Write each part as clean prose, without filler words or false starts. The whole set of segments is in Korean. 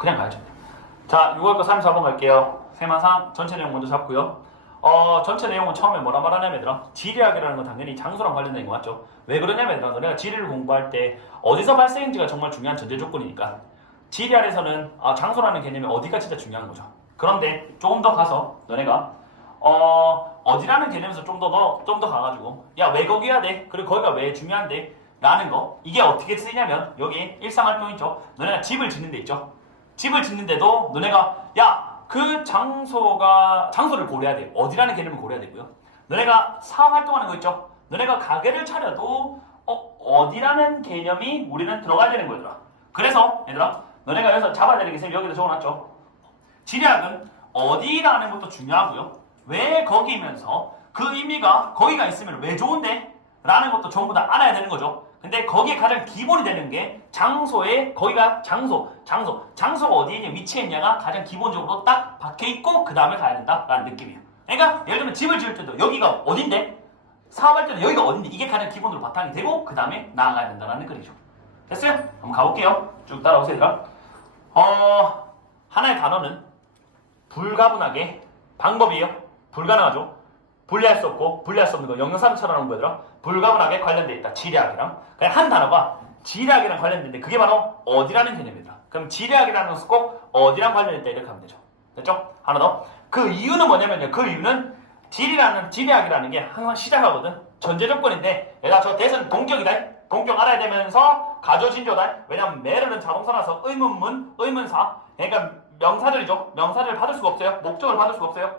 그냥 가야죠. 자, 6월 거 34번 갈게요. 세마상 전체 내용 먼저 잡고요. 전체 내용은 처음에 뭐라 말하냐면 얘들아, 지리학이라는 건 당연히 장소랑 관련된 거 맞죠? 왜 그러냐면 얘들아, 너네가 지리를 공부할 때 어디서 발생인지가 정말 중요한 전제 조건이니까. 지리 안에서는 장소라는 개념이 어디가 진짜 중요한 거죠. 그런데 조금 더 가서 너네가 어디라는 개념에서 좀 더 가가지고 야, 왜 거기야 돼? 그리고 거기가 왜 중요한데? 라는 거. 이게 어떻게 쓰이냐면 여기 일상활동 있죠? 너네가 집을 짓는 데 있죠? 집을 짓는데도 너네가 야, 그 장소를 고려해야 돼요. 어디라는 개념을 고려해야 되고요. 너네가 사업 활동하는 거 있죠? 너네가 가게를 차려도 어디라는 개념이 우리는 들어가야 되는 거더라. 그래서 얘들아, 너네가 여기서 잡아야 되는 게 쌤이 여기다 적어놨죠? 지리학은 어디라는 것도 중요하고요. 왜 거기면서 그 의미가 거기가 있으면 왜 좋은데? 라는 것도 전부 다 알아야 되는 거죠. 근데 거기에 가장 기본이 되는 게 장소에, 거기가 장소가 어디에 있냐, 위치에 있냐가 가장 기본적으로 딱 박혀있고 그 다음에 가야 된다라는 느낌이에요. 그러니까 예를 들면 집을 지을 때도 여기가 어딘데? 사업할 때도 여기가 어딘데? 이게 가장 기본으로 바탕이 되고 그 다음에 나아가야 된다는 거죠. 됐어요? 한번 가볼게요. 쭉 따라오세요, 얘들아. 하나의 단어는 불가분하게, 방법이에요. 불가능하죠. 분리할 수 없고 분리할 수 없는 거 영영사전처럼 하는 거더라. 불가분하게 관련돼 있다. 지리학이랑. 그냥 한 단어가 지리학이랑 관련된데 그게 바로 어디라는 개념이다. 그럼 지리학이라는 것은 꼭 어디랑 관련있다 이렇게 하면 되죠. 됐죠? 하나 더. 그 이유는 뭐냐면요. 그 이유는 지리학이라는 게 항상 시작하거든. 전제 조건인데 얘가 저 대선 동격이다. 동격 알아야 되면서 가조진조다. 왜냐면 매를은 자동사라서 의문문, 의문사. 그러니까 명사들이죠. 명사를 받을 수가 없어요. 목적을 받을 수가 없어요.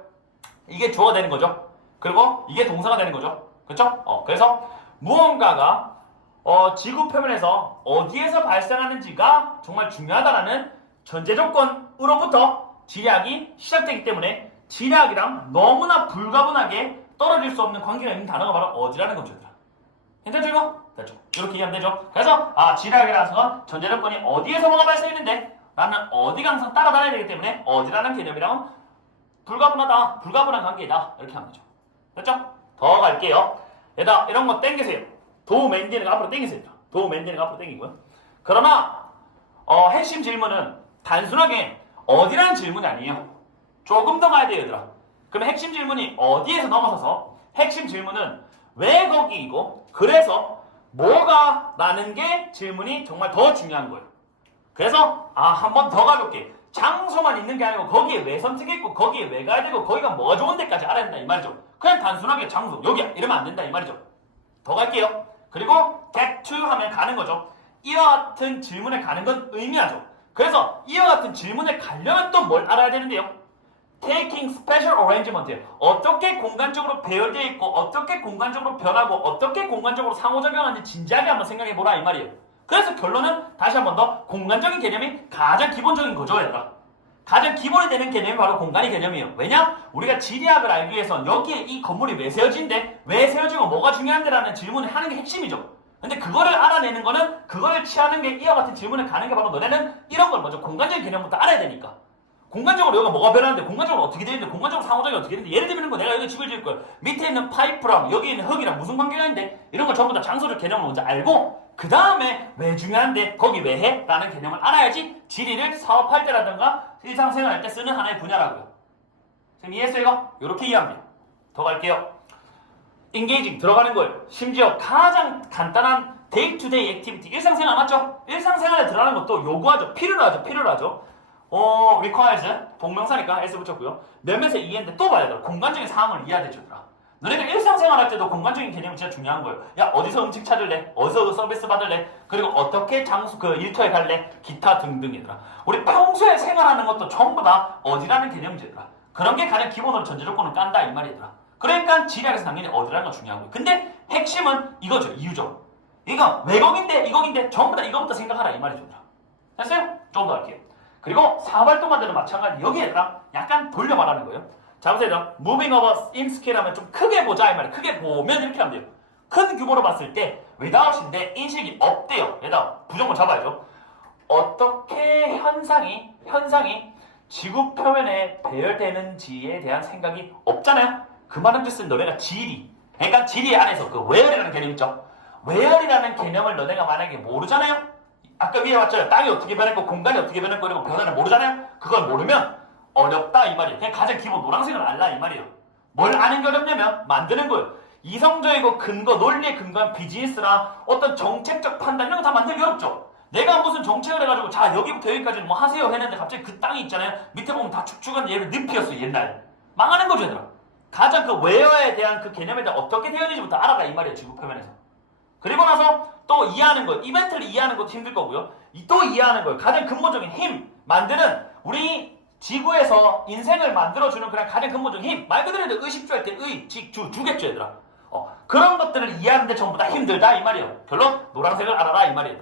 이게 주어가 되는 거죠. 그리고 이게 동사가 되는 거죠. 그렇죠? 그래서 무언가가 지구 표면에서 어디에서 발생하는지가 정말 중요하다라는 전제 조건으로부터 지리학이 시작되기 때문에 지리학이랑 너무나 불가분하게 떨어질 수 없는 관계가 있는 단어가 바로 어디라는 거죠. 괜찮죠 이거? 됐죠? 이렇게 이해하면 되죠? 그래서 지리학이라는 건 전제 조건이 어디에서 뭐가 발생했는데 라는 어디가 항상 따라다녀야 되기 때문에 어디라는 개념이랑은 불가분한 관계이다. 이렇게 하면 되죠. 됐죠? 더 갈게요. 얘들아, 이런 거 땡기세요. 도움 엔딩은 앞으로 땡기세요. 도움 엔딩은 앞으로 땡기고요. 그러나 핵심 질문은 단순하게 어디라는 질문이 아니에요. 조금 더 가야 돼요, 얘들아. 그럼 핵심 질문이 어디에서 넘어서서 핵심 질문은 왜 거기이고 그래서 뭐가 라는 게 질문이 정말 더 중요한 거예요. 그래서 한 번 더 가볼게. 장소만 있는 게 아니고 거기에 왜 선택했고 거기에 왜 가야 되고 거기가 뭐가 좋은 데까지 알아야 된다 이 말이죠. 그냥 단순하게 장소 여기야 이러면 안 된다 이 말이죠. 더 갈게요. 그리고 get to 하면 가는 거죠. 이와 같은 질문에 가는 건 의미하죠. 그래서 이와 같은 질문에 가려면 또 뭘 알아야 되는데요. taking special arrangement예요. 어떻게 공간적으로 배열되어 있고 어떻게 공간적으로 변하고 어떻게 공간적으로 상호작용하는지 진지하게 한번 생각해보라 이 말이에요. 그래서 결론은 다시 한 번 더 공간적인 개념이 가장 기본적인 거죠, 얘들아. 가장 기본이 되는 개념이 바로 공간의 개념이에요. 왜냐? 우리가 지리학을 알기 위해선 여기에 이 건물이 왜 세워진대? 왜 세워지고 뭐가 중요한데라는 질문을 하는 게 핵심이죠. 근데 그거를 알아내는 거는 그거를 취하는 게 이와 같은 질문을 가는 게 바로 너네는 이런 걸 먼저 공간적인 개념부터 알아야 되니까. 공간적으로 여기가 뭐가 변하는데 공간적으로 어떻게 되는데 공간적으로 상호작용이 어떻게 되는데 예를 들면 내가 여기 집을 지을 거야. 밑에 있는 파이프랑 여기 있는 흙이랑 무슨 관계가 있는데 이런 걸 전부 다 장소적 개념을 먼저 알고 그 다음에 왜 중요한데 거기 왜 해? 라는 개념을 알아야지 지리를 사업할 때라든가 일상생활할 때 쓰는 하나의 분야라고요. 지금 이해했어요 이거? 이렇게 이해하면 돼요. 더 갈게요. engaging 들어가는 거예요. 심지어 가장 간단한 day to day activity 일상생활 맞죠? 일상생활에 들어가는 것도 요구하죠. 필요하죠. requires 동명사니까 s 붙였고요. 몇몇에 이해인데 또 봐야 돼. 공간적인 상황을 이해해야 되죠. 너네가 일상생활 할 때도 공간적인 개념이 진짜 중요한 거예요. 야, 어디서 음식 찾을래? 어디서 서비스 받을래? 그리고 어떻게 장소 일터에 갈래? 기타 등등이더라. 우리 평소에 생활하는 것도 전부 다 어디라는 개념이더라. 그런 게 가장 기본으로 전제 조건을 깐다 이 말이더라. 그러니까 지리학에서 당연히 어디라는 거 중요한 거예요. 근데 핵심은 이거죠. 이유죠. 이거 외국인데 이거인데 전부 다 이거부터 생각하라 이 말이죠. 됐어요? 좀 더 할게요. 그리고 사업활동가들은 마찬가지 여기에다가 약간 돌려 말하는 거예요. 자, 보세요. Moving over in scale 하면 좀 크게 보자 이 말이에요. 크게 보면 이렇게 하면 돼요. 큰 규모로 봤을 때 without인데 인식이 없대요. 얘다 부정을 잡아야죠. 어떻게 현상이 지구 표면에 배열되는지에 대한 생각이 없잖아요. 그 말은 뜻은 너네가 지리, 그러니까 지리 안에서 그 where이라는 개념 있죠. where이라는 개념을 너네가 만약에 모르잖아요. 아까 위에 봤죠? 땅이 어떻게 변했고 공간이 어떻게 변했고 이런 거 변화를 모르잖아요? 그걸 모르면 어렵다 이 말이에요. 그냥 가장 기본 노란색을 알라 이 말이에요. 뭘 아는 게 어렵냐면 만드는 거예요. 이성적이고 근거, 논리에 근거한 비즈니스나 어떤 정책적 판단 이런 거 다 만들기 어렵죠. 내가 무슨 정책을 해가지고 자 여기부터 여기까지는 뭐 하세요 했는데 갑자기 그 땅이 있잖아요. 밑에 보면 다 축축한 얘를 늪이었어 옛날. 망하는 거죠 얘들아. 가장 그 웨어에 대한 그 개념에 대해 어떻게 되었는지부터 알아라 이 말이에요. 지구 표면에서. 그리고 나서 또 이해하는 거예요. 이벤트를 이해하는 것도 힘들 거고요. 또 이해하는 거예요. 가장 근본적인 힘 만드는 우리 지구에서 인생을 만들어주는 그냥 가장 근본적인 힘. 말 그대로 의식주할 때 의, 직, 주, 주겠죠 얘들아. 그런 것들을 이해하는데 전부 다 힘들다 이 말이에요. 결론 노란색을 알아라 이 말이에요.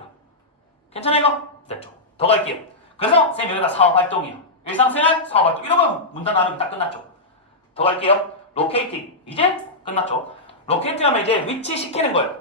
괜찮아요 이거? 됐죠. 더 갈게요. 그래서 쌤 여기다 사업활동이에요. 일상생활 사업활동 이러면 문단 나누기 딱 끝났죠. 더 갈게요. 로케이팅 이제 끝났죠. 로케이팅 하면 이제 위치시키는 거예요.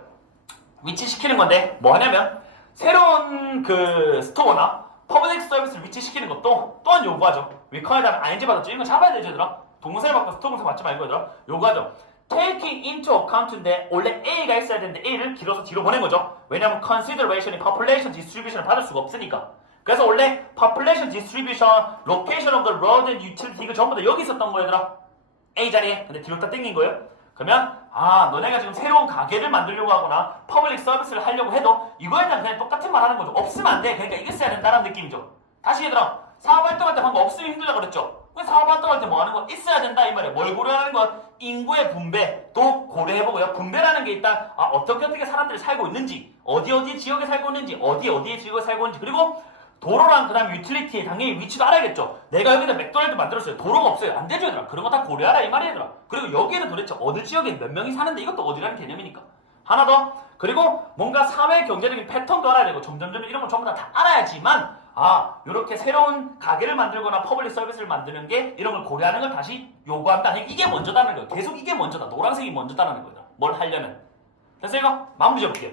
위치시키는 건데 뭐 하냐면 새로운 그 스토어나 퍼블릭 서비스를 위치시키는 것도 또한 요구하죠. 위커에다가 ing 받았죠. 이거 잡아야 되죠 얘들아. 동사를 바꿔서 동사 받지 말고 얘들아. 요구하죠. taking into account인데 원래 A가 있어야 되는데 A를 길어서 뒤로 보낸 거죠. 왜냐면 consideration이 population distribution을 받을 수가 없으니까. 그래서 원래 population distribution, location of the road and utility 이거 전부 다 여기 있었던 거예요 얘들아. A 자리에. 근데 뒤로 딱 땡긴 거예요. 그러면 너네가 지금 새로운 가게를 만들려고 하거나 퍼블릭 서비스를 하려고 해도 이거에 대한 그냥 똑같은 말 하는 거죠. 없으면 안 돼. 그러니까 이게 있어야 된다는 느낌이죠. 다시 얘들아 사업활동할 때 방금 없으면 힘들다고 그랬죠. 사업활동할 때 뭐 하는 거? 있어야 된다 이 말이에요. 뭘 고려하는 건 인구의 분배도 고려해보고요. 분배라는 게 일단 어떻게 사람들이 살고 있는지 어디 지역에 살고 있는지 어디에 지역에 살고 있는지 그리고 도로랑 그 다음 유틸리티의 당연히 위치도 알아야겠죠. 내가 여기다 맥도날드 만들었어요. 도로가 없어요. 안 되죠 얘들아. 그런 거 다 고려하라 이 말이야 얘들아. 그리고 여기에는 도대체 어느 지역에 몇 명이 사는데 이것도 어디라는 개념이니까. 하나 더. 그리고 뭔가 사회 경제적인 패턴도 알아야 되고 점점점 이런 걸 전부 다 알아야지만 요렇게 새로운 가게를 만들거나 퍼블릭 서비스를 만드는 게 이런 걸 고려하는 걸 다시 요구한다. 이게 먼저다는 거예요. 계속 이게 먼저다. 노란색이 먼저다라는 거다. 뭘 하려면. 그래서 이거 마무리 지어볼게요.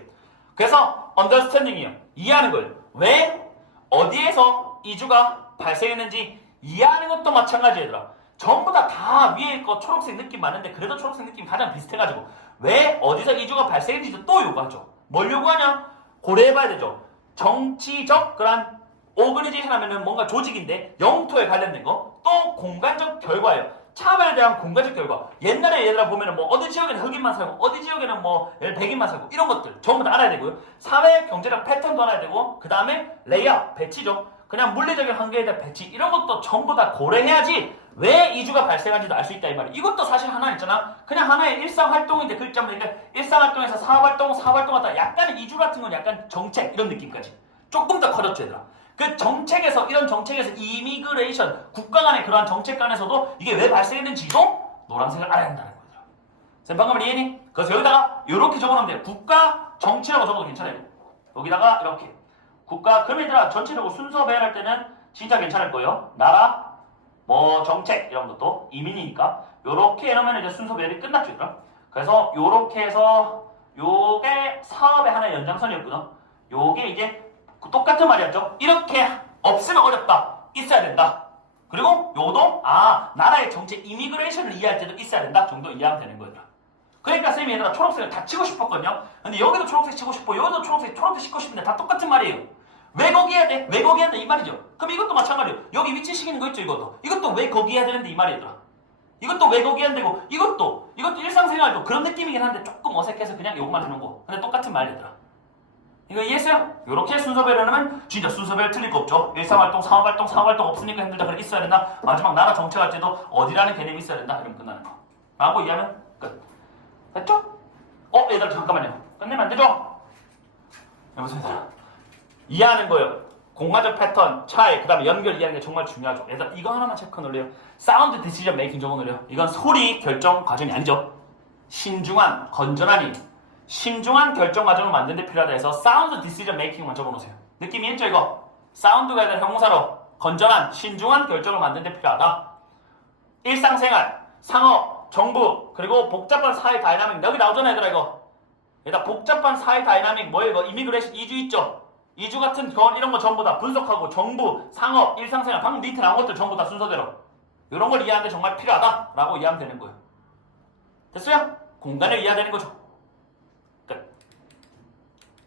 그래서 understanding이요. 이해하는 거예요. 왜 어디에서 이주가 발생했는지 이해하는 것도 마찬가지예요 얘들아. 전부 다 위에 거 초록색 느낌 많은데 그래도 초록색 느낌이 가장 비슷해가지고 왜 어디서 이주가 발생했는지도 또 요구하죠. 뭘 요구하냐? 고려해봐야 되죠. 정치적 그런 오그니제이션 하면은 뭔가 조직인데 영토에 관련된 거 또 공간적 결과예요. 차별에 대한 공간적 결과. 옛날에 얘들아 보면은 뭐 어디 지역에는 흑인만 살고 어디 지역에는 뭐 백인만 살고 이런 것들 전부 다 알아야 되고요. 사회 경제적 패턴도 알아야 되고 그 다음에 레이아웃 배치죠. 그냥 물리적인 한계에 대한 배치 이런 것도 전부 다 고려해야지 왜 이주가 발생한지도 알 수 있다 이 말이에요. 이것도 사실 하나 있잖아. 그냥 하나의 일상활동인데 글자 보니까 일상활동에서 사업활동 하다 약간의 이주 같은 건 약간 정책 이런 느낌까지 조금 더 커졌죠 얘들아. 그 정책에서 이런 정책에서 이미그레이션 국가 간의 그러한 정책 간에서도 이게 왜 발생했는지도 노란색을 알아야 한다는 거죠. 쌤 방금 이해니? 그래서 여기다가 이렇게 적어놓으면 돼요. 국가 정치라고 적어도 괜찮아요. 여기다가 이렇게 국가 그럼 얘들아 전체적으로 순서 배열할 때는 진짜 괜찮을 거예요. 나라 뭐 정책 이런 것도 이민이니까 요렇게 해놓으면 이제 순서 배열이 끝났죠 얘들아. 그래서 요렇게 해서 요게 사업의 하나의 연장선이었구나. 요게 이제 똑같은 말이었죠. 이렇게 없으면 어렵다. 있어야 된다. 그리고 요도 나라의 정책 이미그레이션을 이해할 때도 있어야 된다 정도 이해하면 되는 거예요. 그러니까 쌤이 얘들아 초록색을 다 치고 싶었거든요. 근데 여기도 초록색 치고 싶고 여기도 초록색 치고 싶은데 다 똑같은 말이에요. 왜 거기 해야 돼? 왜 거기 해야 돼? 이 말이죠. 그럼 이것도 마찬가지예요. 여기 위치시키는 거 있죠 이것도 왜 거기 해야 되는데 이 말이더라. 이것도 왜 거기 해야 되고 이것도 일상생활도 그런 느낌이긴 한데 조금 어색해서 그냥 요것만 해놓은 거. 근데 똑같은 말이더라. 이거 이해했어요? 이렇게 순서별을 하면 진짜 순서별 틀릴 거 없죠. 일상활동, 사업활동 없으니까 힘들다. 그래 있어야 된다. 마지막 나라 정책할 때도 어디라는 개념이 있어야 된다. 이러면 끝나는 거. 라고 이해하면 끝. 됐죠? 얘들아 잠깐만요. 끝내면 안 되죠? 여보세요 얘들아. 이해하는 거예요. 공간적 패턴, 차이, 그 다음에 연결 이해하는 게 정말 중요하죠. 얘들아 이거 하나만 체크 넣으래요. 사운드 디시전 메이킹 적어 넣으래요. 이건 소리 결정 과정이 아니죠. 신중한, 건전한 신중한 결정 과정을 만드는 데 필요하다 해서 사운드 디시전 메이킹만 적어놓으세요. 느낌이 있죠 이거? 사운드가 아니라 형용사로 건전한, 신중한 결정을 만드는 데 필요하다. 일상생활, 상업, 정부, 그리고 복잡한 사회 다이나믹 여기 나오잖아 얘들아 이거. 얘들아 복잡한 사회 다이나믹 뭐예요 이거? 이미그레이션 이주 있죠? 이주 같은 이런 거 전부 다 분석하고 정부, 상업, 일상생활 방금 밑에 나온 것들 전부 다 순서대로 이런 걸 이해하는 데 정말 필요하다라고 이해하면 되는 거예요. 됐어요? 공간을 이해해야 되는 거죠.